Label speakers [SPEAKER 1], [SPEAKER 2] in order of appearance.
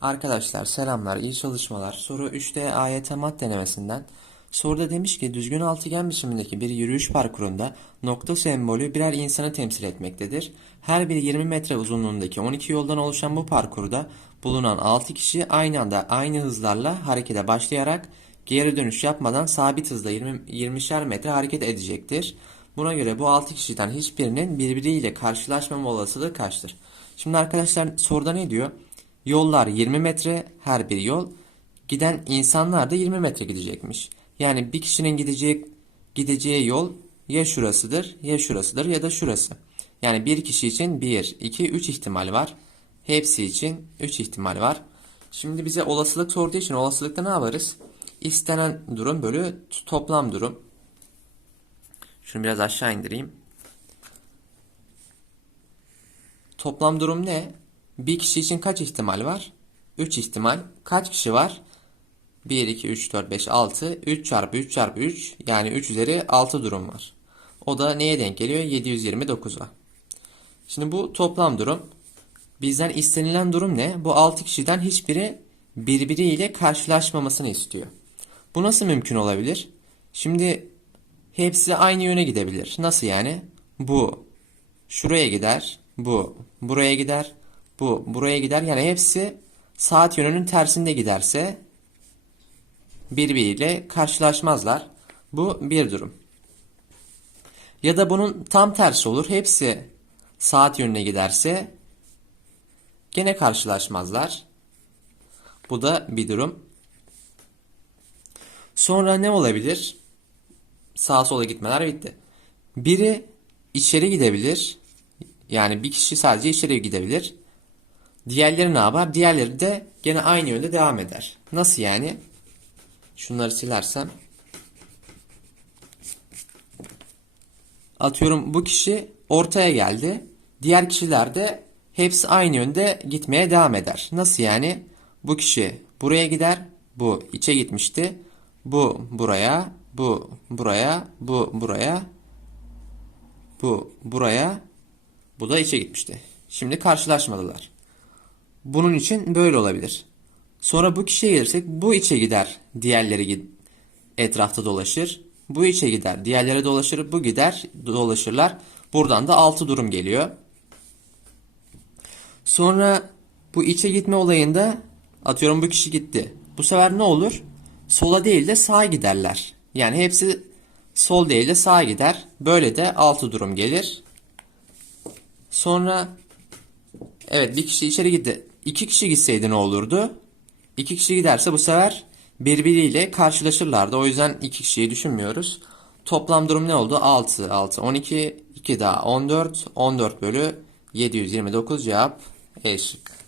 [SPEAKER 1] Arkadaşlar selamlar, iyi çalışmalar. Soru 3D AYT mat denemesinden. Soruda demiş ki düzgün altıgen biçimindeki bir yürüyüş parkurunda nokta sembolü birer insanı temsil etmektedir. Her biri 20 metre uzunluğundaki 12 yoldan oluşan bu parkurda bulunan 6 kişi aynı anda aynı hızlarla harekete başlayarak geri dönüş yapmadan sabit hızda 20, 20'şer metre hareket edecektir. Buna göre bu 6 kişiden hiçbirinin birbiriyle karşılaşmama olasılığı kaçtır? Şimdi arkadaşlar soruda ne diyor? Yollar 20 metre her bir yol. Giden insanlar da 20 metre gidecekmiş. Yani bir kişinin gideceği gideceği yol ya şurasıdır ya şurasıdır ya da şurası. Yani bir kişi için 1, 2, 3 ihtimal var. Hepsi için 3 ihtimal var. Şimdi bize olasılık sorduğu için olasılıkta ne yaparız? İstenen durum bölü toplam durum. Şunu biraz aşağı indireyim. Toplam durum ne? Bir kişi için kaç ihtimal var? 3 ihtimal. Kaç kişi var? 1, 2, 3, 4, 5, 6. 3 çarpı 3 çarpı 3 yani 3 üzeri 6 durum var. O da neye denk geliyor? 729'a. Şimdi bu toplam durum. Bizden istenilen durum ne? Bu 6 kişiden hiçbiri birbiriyle karşılaşmamasını istiyor. Bu nasıl mümkün olabilir? Şimdi hepsi aynı yöne gidebilir. Nasıl yani? Bu şuraya gider, bu buraya gider, bu buraya gider. Yani hepsi saat yönünün tersinde giderse birbiriyle karşılaşmazlar. Bu bir durum. Ya da bunun tam tersi olur. Hepsi saat yönüne giderse gene karşılaşmazlar. Bu da bir durum. Sonra ne olabilir? Sağa sola gitmeler bitti. Biri içeri gidebilir. Yani bir kişi sadece içeri gidebilir. Diğerleri ne yapar? Diğerleri de gene aynı yönde devam eder. Nasıl yani? Şunları silersem. Atıyorum bu kişi ortaya geldi. Diğer kişiler de hepsi aynı yönde gitmeye devam eder. Nasıl yani? Bu kişi buraya gider. Bu içe gitmişti. Bu buraya, bu buraya, bu buraya, bu buraya, bu da içe gitmişti. Şimdi karşılaşmadılar. Bunun için böyle olabilir. Sonra bu kişiye gelirsek bu içe gider, diğerleri etrafta dolaşır. Bu içe gider, diğerleri dolaşır, bu gider, dolaşırlar. Buradan da altı durum geliyor. Sonra bu içe gitme olayında atıyorum bu kişi gitti. Bu sefer ne olur? Sola değil de sağa giderler. Yani hepsi sol değil de sağa gider. Böyle de altı durum gelir. Sonra evet bir kişi içeri gitti. İki kişi gitseydi ne olurdu? İki kişi giderse bu sefer birbiriyle karşılaşırlardı. O yüzden iki kişiyi düşünmüyoruz. Toplam durum ne oldu? 6, 6, 12, 2 daha 14, 14 bölü 729 cevap E şıkkı.